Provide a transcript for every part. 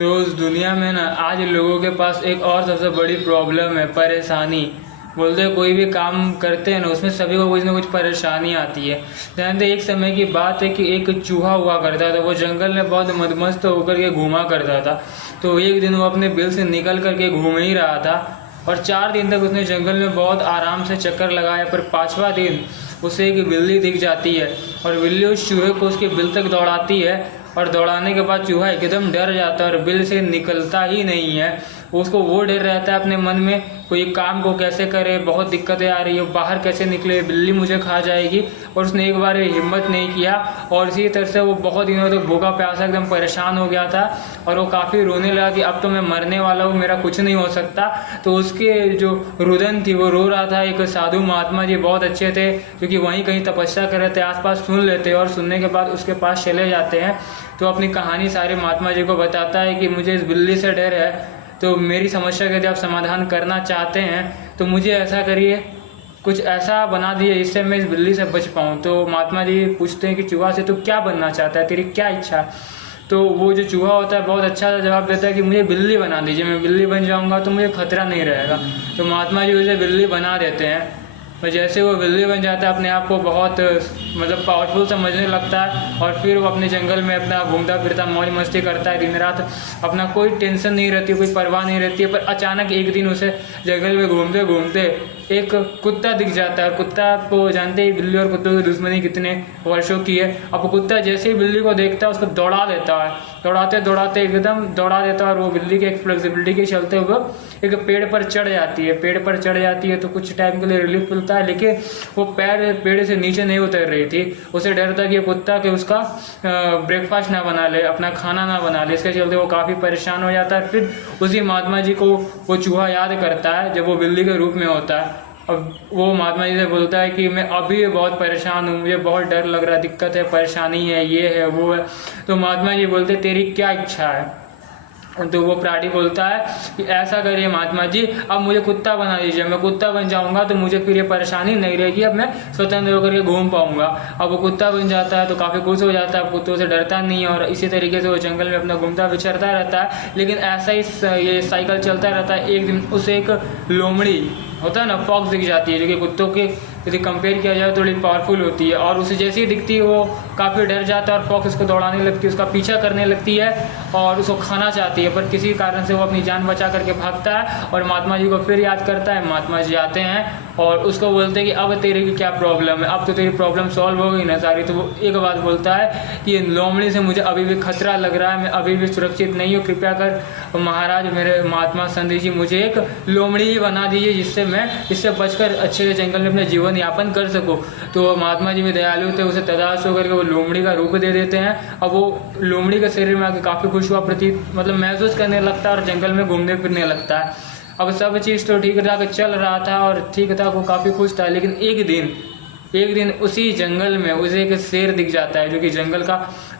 तो उस दुनिया में ना आज लोगों के पास एक और सबसे बड़ी प्रॉब्लम है, परेशानी। बोलते हैं कोई भी काम करते हैं ना, उसमें सभी को कुछ ना कुछ परेशानी आती है। जानते एक समय की बात है कि एक चूहा हुआ करता था। वो जंगल में बहुत मदमस्त होकर के घूमा करता था। तो एक दिन वो अपने बिल से निकल करके घूम ही रहा था और 4 दिन तक उसने जंगल में बहुत आराम से चक्कर लगाया। पर 5वां दिन उसे एक बिल्ली दिख जाती है और बिल्ली उस चूहे को उसके बिल तक दौड़ाती है और दौड़ाने के बाद चूहा एकदम डर जाता है और बिल से निकलता ही नहीं है। उसको वो डर रहता है अपने मन में, कोई काम को कैसे करे, बहुत दिक्कतें आ रही है, बाहर कैसे निकले, बिल्ली मुझे खा जाएगी। और उसने एक बार हिम्मत नहीं किया और इसी तरह से वो बहुत दिनों तक भूखा प्यासा एकदम परेशान हो गया था और वो काफ़ी रोने लगा कि अब तो मैं मरने वाला हूँ, मेरा कुछ नहीं हो सकता। तो उसके जो रुदन थी वो रो रहा था। एक साधु महात्मा जी बहुत अच्छे थे, क्योंकि वहीं कहीं तपस्या कर रहे थे, आसपास सुन लेते और सुनने के बाद उसके पास चले जाते हैं। तो अपनी कहानी सारे महात्मा जी को बताता है कि मुझे इस बिल्ली से डर है, तो मेरी समस्या का यदि आप समाधान करना चाहते हैं तो मुझे ऐसा करिए, कुछ ऐसा बना दिए जिससे मैं इस बिल्ली से बच पाऊँ। तो महात्मा जी पूछते हैं कि चूहा से तू क्या बनना चाहता है, तेरी क्या इच्छा है। तो वो जो चूहा होता है बहुत अच्छा जवाब देता है कि मुझे बिल्ली बना दीजिए, मैं बिल्ली बन जाऊँगा तो मुझे खतरा नहीं रहेगा। तो महात्मा जी उसे बिल्ली बना देते हैं और जैसे वो बिल्ली बन जाता है अपने आप को बहुत पावरफुल समझने लगता है और फिर वो अपने जंगल में अपना घूमता फिरता मौज मस्ती करता है दिन रात। अपना कोई टेंशन नहीं रहती, कोई परवाह नहीं रहती है। पर अचानक एक दिन उसे जंगल में घूमते घूमते एक कुत्ता दिख जाता है। कुत्ता को जानते ही बिल्ली और कुत्तों की दुश्मनी कितने वर्षों की है। अब कुत्ता जैसे ही बिल्ली को देखता है उसको दौड़ा देता है, दौड़ाते दौड़ाते एकदम दौड़ा देता है और वो बिल्ली के एक फ्लेक्सिबिलिटी के चलते हुए एक पेड़ पर चढ़ जाती है। पेड़ पर चढ़ जाती है तो कुछ टाइम के लिए रिलीफ मिलता है, लेकिन वो पेड़ से नीचे नहीं उतर रही थी। उसे डर था कि ये कुत्ता कि उसका ब्रेकफास्ट ना बना ले, अपना खाना ना बना ले। इसके चलते वो काफ़ी परेशान हो जाता है। फिर उसी महात्मा जी को वो चूहा याद करता है जब वो बिल्ली के रूप में होता है। अब वो महात्मा जी से बोलता है कि मैं अभी बहुत परेशान हूँ, मुझे बहुत डर लग रहा है, दिक्कत है, परेशानी है, ये है वो है। तो महात्मा जी बोलते तेरी क्या इच्छा है। तो वो प्राणी बोलता है कि ऐसा करिए महात्मा जी, अब मुझे कुत्ता बना दीजिए, मैं कुत्ता बन जाऊंगा तो मुझे फिर ये परेशानी नहीं रहेगी, अब मैं स्वतंत्र होकर के घूम पाऊंगा। अब वो कुत्ता बन जाता है तो काफ़ी खुश हो जाता है, अब कुत्तों से डरता नहीं है और इसी तरीके से वो जंगल में अपना घूमता विचरता रहता है। लेकिन ऐसा ही ये साइकिल चलता रहता है। एक दिन उसे एक लोमड़ी होता है ना, फॉक्स दिख जाती है, जो कि कुत्तों के यदि कंपेयर किया जाए थोड़ी पावरफुल होती है। और उसे जैसे ही दिखती है वो काफ़ी डर जाता है और फॉक्स उसको दौड़ाने लगती है, उसका पीछा करने लगती है और उसको खाना चाहती है। पर किसी कारण से वो अपनी जान बचा करके भागता है और महात्मा जी को फिर याद करता है। महात्मा जी आते हैं और उसको बोलते हैं कि अब तेरी की क्या प्रॉब्लम है, अब तो तेरी प्रॉब्लम सॉल्व हो गई ना सारी। तो वो एक बात बोलता है कि लोमड़ी से मुझे अभी भी खतरा लग रहा है, मैं अभी भी सुरक्षित नहीं हूँ, कृपया कर महाराज मेरे महात्मा संधि जी मुझे एक लोमड़ी ही बना दीजिए जिससे मैं इससे बचकर अच्छे से जंगल में अपना जीवन यापन कर सकूं। तो महात्मा जी भी दयालु थे, उसे तदाश होकर के वो लोमड़ी का रूप दे देते हैं। अब वो लोमड़ी के शरीर में आके काफ़ी खुश हुआ प्रतीत मतलब महसूस करने लगता है और जंगल में घूमने फिरने लगता है। अब सब चीज़ तो ठीक ठाक चल रहा था और ठीक था, वो काफ़ी खुश था। लेकिन एक दिन उसी जंगल में उसे एक शेर दिख जाता है, जो कि जंगल का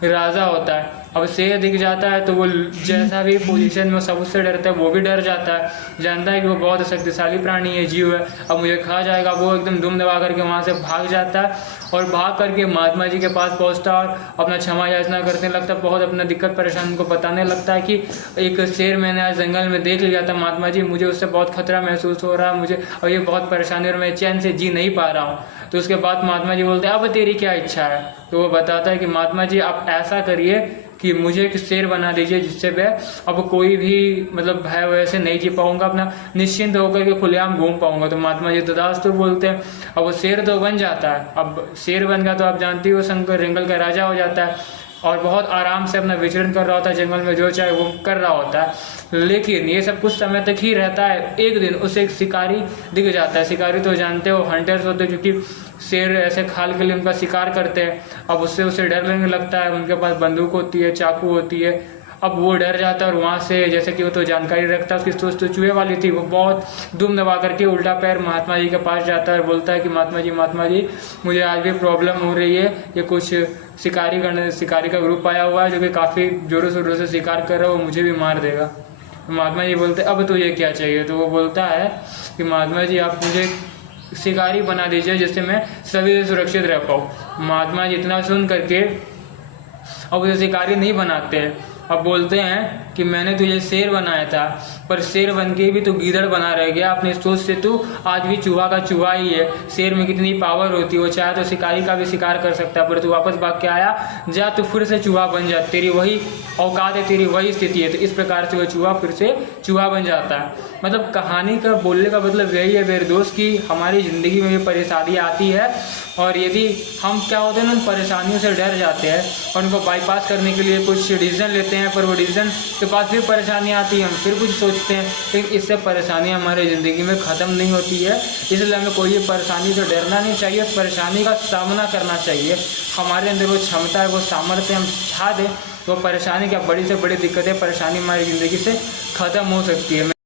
राजा होता है। अब शेर दिख जाता है तो वो जैसा भी पोजीशन में सब उससे डरता है, वो भी डर जाता है, जानता है कि वो बहुत शक्तिशाली प्राणी है, जीव है, अब मुझे खा जाएगा। वो एकदम दुम दबा करके वहाँ से भाग जाता है और भाग करके महात्मा जी के पास पहुँचता और अपना क्षमा याचना करने लगता, बहुत अपना दिक्कत परेशानी को बताने लगता है कि एक शेर मैंने आज जंगल में देख लिया था महात्मा जी, मुझे उससे बहुत खतरा महसूस हो रहा है, मुझे और ये बहुत परेशानी और मैं चैन से जी नहीं पा रहा हूँ। तो उसके बाद महात्मा जी बोलते हैं अब तेरी क्या इच्छा है। तो वो बताता है कि महात्मा जी आप ऐसा करिए कि मुझे एक शेर बना दीजिए जिससे मैं अब कोई भी मतलब भय वैसे नहीं जी पाऊंगा, अपना निश्चिंत होकर के खुलेआम घूम पाऊंगा। तो महात्मा जी तथास्तु बोलते हैं। अब वो शेर तो बन जाता है। अब शेर बन गया तो आप जानती हो शंकर जंगल का राजा हो जाता है और बहुत आराम से अपना विचरण कर रहा होता है जंगल में, जो चाहे वो कर रहा होता है। लेकिन ये सब कुछ समय तक ही रहता है। एक दिन उसे एक शिकारी दिख जाता है। शिकारी तो जानते हो हंटर्स होते हैं, क्योंकि शेर ऐसे खाल के लिए उनका शिकार करते हैं। अब उससे उसे डर लगने लगता है, उनके पास बंदूक होती है, चाकू होती है। अब वो डर जाता है और वहाँ से जैसे कि वो तो जानकारी रखता है, उसकी सोच तो चूहे वाली थी, वो बहुत दुम दबा करके उल्टा पैर महात्मा जी के पास जाता है और बोलता है कि महात्मा जी मुझे आज भी प्रॉब्लम हो रही है, ये कुछ शिकारी का ग्रुप आया हुआ है जो कि काफ़ी जोरों शोरों से शिकार कर रहा है, वो मुझे भी मार देगा। तो महात्मा जी बोलते अब तो ये क्या चाहिए। तो वो बोलता है कि महात्मा जी आप मुझे शिकारी बना दीजिए जिससे मैं सभी से सुरक्षित रह पाऊँ। महात्मा जी इतना सुन करके अब उसे शिकारी नहीं बनाते हैं। अब बोलते हैं कि कि मैंने तुझे शेर बनाया था, पर शेर बन के भी तू गीदड़ बना रह गया। अपनी सोच से तू आज भी चूहा का चूहा ही है। शेर में कितनी पावर होती है, वो चाहे तो शिकारी का भी शिकार कर सकता है, पर तू वापस भाग के आया, जा तू फिर से चूहा बन जा, तेरी वही औकात है, तेरी वही स्थिति है। तो इस प्रकार से वो चूहा फिर से चूहा बन जाता है। मतलब कहानी का बोलने का मतलब यही है मेरे दोस्त कि हमारी ज़िंदगी में ये परेशानी आती है, और यदि हम क्या होते हैं ना, उन परेशानियों से डर जाते हैं और उनको बाईपास करने के लिए कुछ डिसीजन लेते हैं, पर वो डिसीजन के बाद फिर परेशानी आती है, हम फिर कुछ सोचते हैं, लेकिन इससे परेशानी हमारी ज़िंदगी में ख़त्म नहीं होती है। इसलिए हमें कोई परेशानी से डरना नहीं चाहिए, उस परेशानी का सामना करना चाहिए। हमारे अंदर वो क्षमता है, वो सामर्थ्य हम चाह दें तो परेशानी क्या, बड़ी से बड़ी दिक्कतें, परेशानी हमारी ज़िंदगी से ख़त्म हो सकती है।